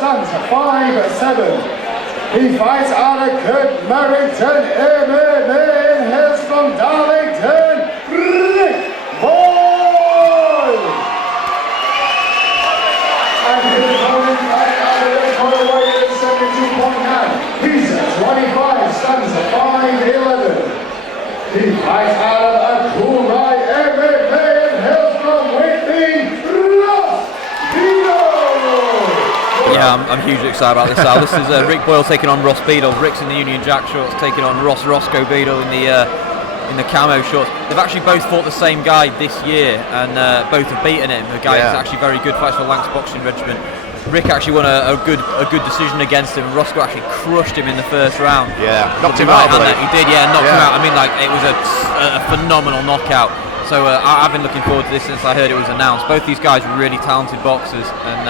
stands 5'7". He fights out of Kirk Merrington, MMA, and hails from Darlington, Rick Boyle. And his opponent out of the Boyle weight at 72.9. He's at 25, stands 5'11". He fights out of a cool right MMA and hails from Whitby, Beadle. Yeah, I'm hugely excited about this, Al. This is Rick Boyle taking on Ross Beadle. Rick's in the Union Jack shorts, taking on Roscoe Beadle in the camo shorts. They've actually both fought the same guy this year, and both have beaten him. The guy is actually very good, fights for Lancs Boxing Regiment. Rick actually won a good decision against him. Roscoe actually crushed him in the first round. Yeah, knocked him out. He did, knocked him out. I mean, like, it was a phenomenal knockout. So I've been looking forward to this since I heard it was announced. Both these guys are really talented boxers, and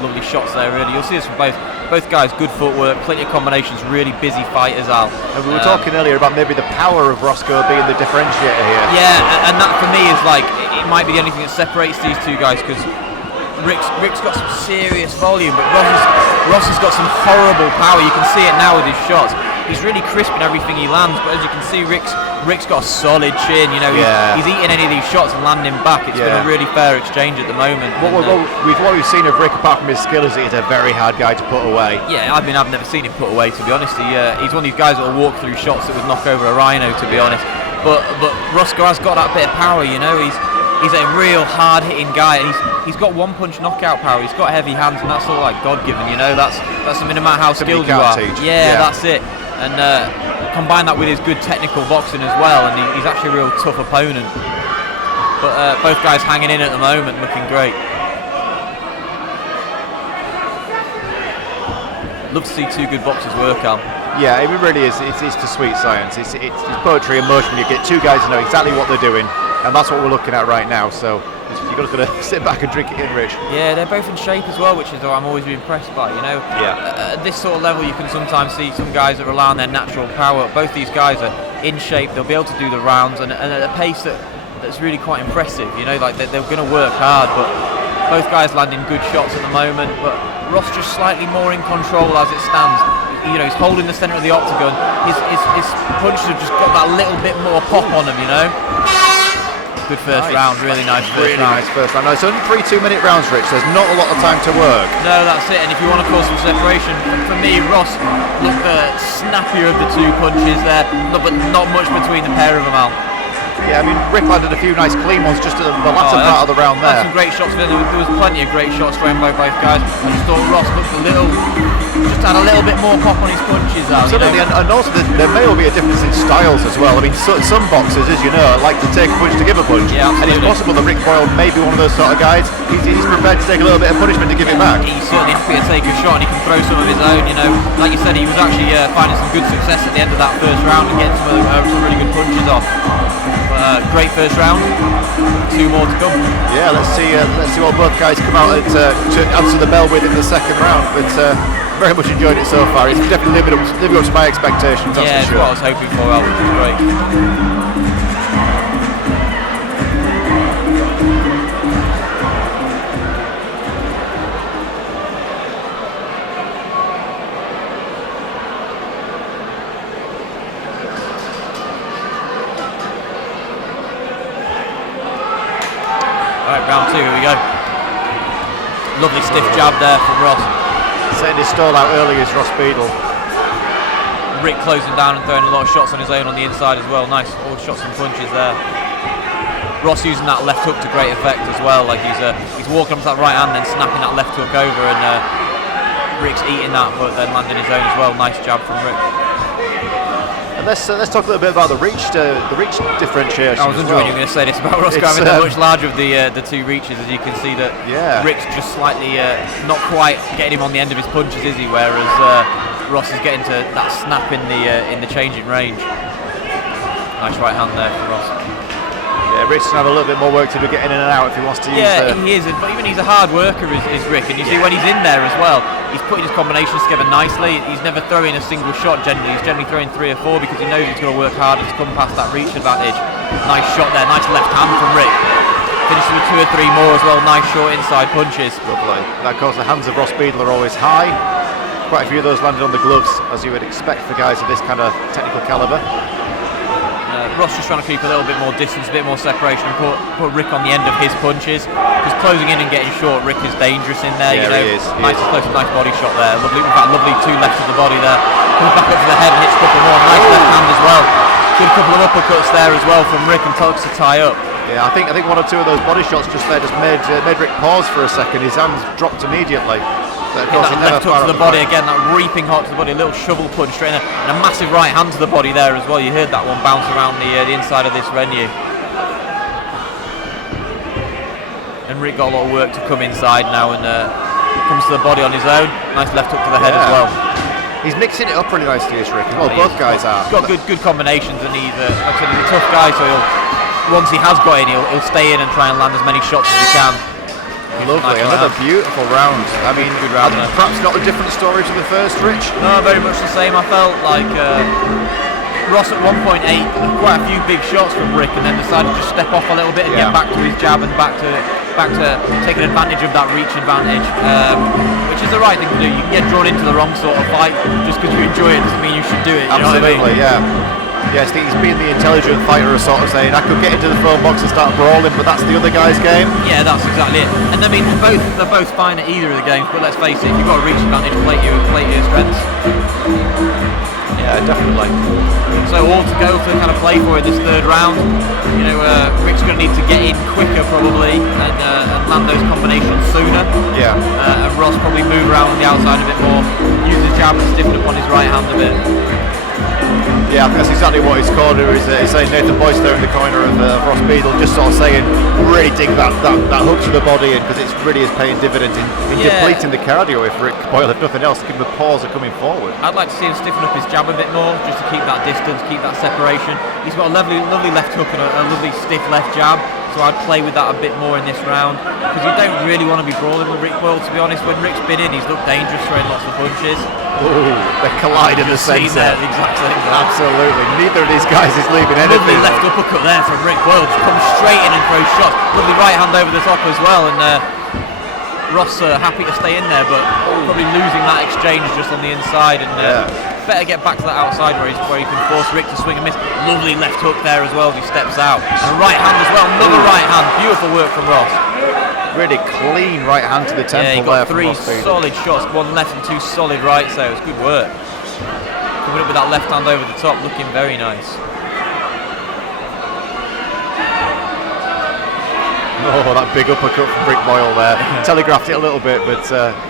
lovely shots there, really. You'll see this from both guys. Good footwork, plenty of combinations, really busy fighters out. And we were talking earlier about maybe the power of Roscoe being the differentiator here. Yeah, and that for me is like, it might be the only thing that separates these two guys, because Rick's got some serious volume, but Ross has got some horrible power. You can see it now with his shots. He's really crisp in everything he lands, but as you can see, Rick's got a solid chin. You know, he's eating any of these shots and landing back. It's been a really fair exchange at the moment. What we've seen of Rick, apart from his skill, is he's a very hard guy to put away. Yeah, I've never seen him put away, to be honest. He's one of these guys that will walk through shots that would knock over a rhino, to be honest. But Roscoe has got that bit of power. You know, he's a real hard-hitting guy, and he's got one-punch knockout power. He's got heavy hands, and that's all like God-given. You know, that's something no matter how skilled you are. Yeah, that's it. And combine that with his good technical boxing as well, and he's actually a real tough opponent. But both guys hanging in at the moment, looking great. Love to see two good boxers work, Al. Yeah, it really is. It's the sweet science. It's poetry in motion. You get two guys who know exactly what they're doing, and that's what we're looking at right now. So you've got to sit back and drink it in, Rich. Yeah, they're both in shape as well, which is what I'm always impressed by. You know, at this sort of level, you can sometimes see some guys that rely on their natural power. Both these guys are in shape. They'll be able to do the rounds, and at a pace that's really quite impressive. You know, like they're going to work hard, but both guys landing good shots at the moment. But Ross just slightly more in control as it stands. You know, he's holding the centre of the octagon. His punches have just got that little bit more pop on him, you know. Good first round, really nice first round. Nice first round. No, it's only 3 2-minute rounds, Rich. There's not a lot of time to work. No, that's it. And if you want to cause some separation, for me, Ross looked the snappier of the two punches there, but not much between the pair of them, Al. Yeah, I mean, Rick landed a few nice clean ones just at the latter part of the round there. Some great shots. There was plenty of great shots thrown by both guys. I just thought Ross looked just had a little bit more pop on his punches. Absolutely, you know? and also there may well be a difference in styles as well. I mean, some boxers, as you know, like to take a punch to give a punch. Yeah, and it's possible that Rick Boyle may be one of those sort of guys. He's prepared to take a little bit of punishment to give it back. He's certainly happy to take a shot, and he can throw some of his own. You know, like you said, he was actually finding some good success at the end of that first round and getting some really good punches off. Great first round. 2 more to come. Yeah, let's see what both guys come out to answer the bell with in the second round. But very much enjoyed it so far. It's definitely living up to my expectations. That's for sure. What I was hoping for, Al, which is great. Round 2, here we go. Lovely stiff jab there from Ross. Setting his stall out early is Ross Beadle. Rick closing down and throwing a lot of shots on his own on the inside as well. Nice, all shots and punches there. Ross using that left hook to great effect as well. Like he's walking up to that right hand and snapping that left hook over, and Rick's eating that, but then landing his own as well. Nice jab from Rick. And let's talk a little bit about the reach differentiation. I was wondering you were going to say this about Roscoe having the much larger of the two reaches. As you can see that Rick's just slightly not quite getting him on the end of his punches, is he? Whereas Ross is getting to that snap in the changing range. Nice right hand there from Ross. Yeah, Rick's going to have a little bit more work to do getting in and out if he wants to use he is, but even he's a hard worker is Rick, and you see when he's in there as well, he's putting his combinations together nicely. He's never throwing a single shot generally. He's generally throwing 3 or 4 because he knows he's going to work harder to come past that reach advantage. Nice shot there, nice left hand from Rick. Finishes with 2 or 3 more as well. Nice short inside punches. Lovely. And of course, the hands of Ross Beadle are always high. Quite a few of those landed on the gloves, as you would expect for guys of this kind of technical calibre. Ross just trying to keep a little bit more distance, a bit more separation, and put Rick on the end of his punches. Because closing in and getting short, Rick is dangerous in there. Yeah, he is. Nice body shot there. Lovely, in fact, lovely 2 left of the body there. Comes back up to the head and hits a couple more. Nice left hand as well. Good couple of uppercuts there as well from Rick, and tugs to tie up. Yeah, I think 1 or 2 of those body shots just there just made Rick pause for a second. His hands dropped immediately. But of course, that left hook to the body again, that reaping hot to the body, a little shovel punch straight in there, and a massive right hand to the body there as well. You heard that one bounce around the inside of this venue. And Rick got a lot of work to come inside now, and comes to the body on his own. Nice left hook to the head as well. He's mixing it up really nicely, this Rick. Well, both guys are. He's got good combinations, and he's like I said, he's a tough guy, so once he has got in, he'll stay in and try and land as many shots as he can. Lovely, another beautiful round. I mean, good round. Perhaps not a different story to the first, Rich. No, very much the same. I felt like Ross at 1.8 quite a few big shots from Rick, and then decided to just step off a little bit and get back to his jab and back to taking advantage of that reach advantage, which is the right thing to do. You can get drawn into the wrong sort of fight just because you enjoy it doesn't mean you should do it. You Absolutely, know what I mean? Yes, I think he's being the intelligent fighter, sort of saying, I could get into the phone box and start brawling, but that's the other guy's game. Yeah, that's exactly it. And I mean, they're both fine at either of the games, but let's face it, if you've got a reach advantage, play to your strengths. Yeah, definitely. So all to go to kind of play for in this 3rd round. You know, Rick's going to need to get in quicker probably and land those combinations sooner. Yeah. And Ross probably move around on the outside a bit more, use his jab and stiffen up on his right hand a bit. Yeah, that's exactly what his corner is saying. Nathan Boyce there in the corner of Ross Beadle, just sort of saying, really dig that hook to the body, because it's really is paying dividends in depleting the cardio if Rick Boyle, if nothing else, give him a pause of coming forward. I'd like to see him stiffen up his jab a bit more, just to keep that distance, keep that separation. He's got a lovely left hook and a lovely stiff left jab, so I'd play with that a bit more in this round, because you don't really want to be brawling with Rick Boyle, to be honest. When Rick's been in, he's looked dangerous, throwing lots of punches. Ooh, they collide in the centre. Exactly. Absolutely. Neither of these guys is leaving anything. Lovely left uppercut there from Rick Boyle. Just comes straight in and throws shots. Lovely right hand over the top as well. And Ross happy to stay in there, but probably losing that exchange just on the inside. And better get back to that outside where he can force Rick to swing and miss. Lovely left hook there as well as he steps out. And a right hand as well. Another right hand. Beautiful work from Ross. Really clean right hand to the temple. Yeah, he got 3 solid shots, 1 left and 2 solid rights there. It was good work. Coming up with that left hand over the top, looking very nice. Oh, that big uppercut from Rick Boyle there. Telegraphed it a little bit, but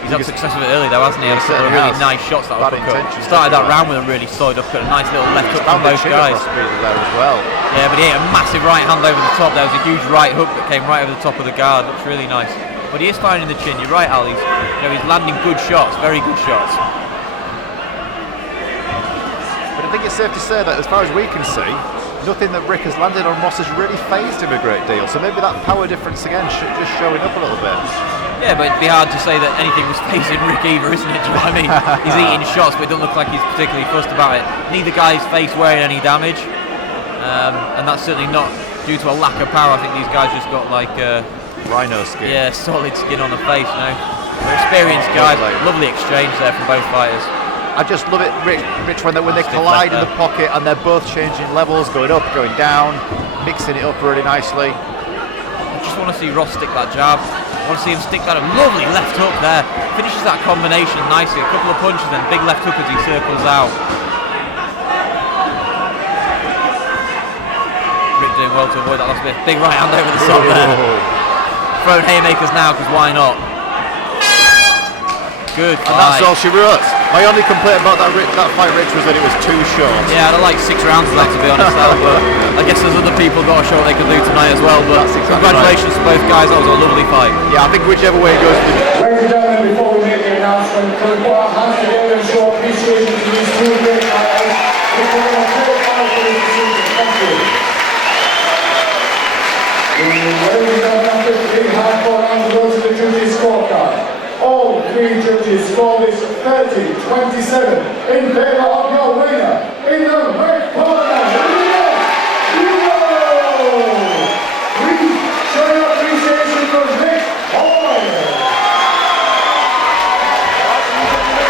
he's had success with it early though, hasn't he? Really nice shots, that uppercut. Started that round with a really solid uppercut, a nice little left hook from both guys. There as well. Yeah, but he ate a massive right hand over the top. There was a huge right hook that came right over the top of the guard. Looks really nice. But he is finding the chin. You're right, Al. He's landing good shots, very good shots. But I think it's safe to say that as far as we can see, nothing that Rick has landed on Ross has really phased him a great deal. So maybe that power difference again just showing up a little bit. Yeah, but it'd be hard to say that anything was phasing Rick either, isn't it? Do you know what I mean? He's eating shots, but it doesn't look like he's particularly fussed about it. Neither guy's face wearing any damage, and that's certainly not due to a lack of power. I think these guys just got like rhino skin. Yeah, solid skin on the face. They're experienced guys. Lovely exchange there from both fighters. I just love it, Rich, when they collide in the pocket and they're both changing levels, going up, going down, mixing it up really nicely. I just want to see Ross stick that jab. I want to see him stick that lovely left hook there. Finishes that combination nicely. A couple of punches and big left hook as he circles out. Rick doing well to avoid that last bit. Big right hand over the top there. Throwing haymakers now, because why not? Good fight. And that's all she wrote. My only complaint about that fight, Rich, was that it was too short. Yeah, I'd like 6 rounds of that, to be honest, Al, but I guess there's other people got to show what they can do tonight as well. But congratulations to both guys, that was a lovely fight. Yeah, I think whichever way it goes. Ladies and gentlemen, before we make the announcement,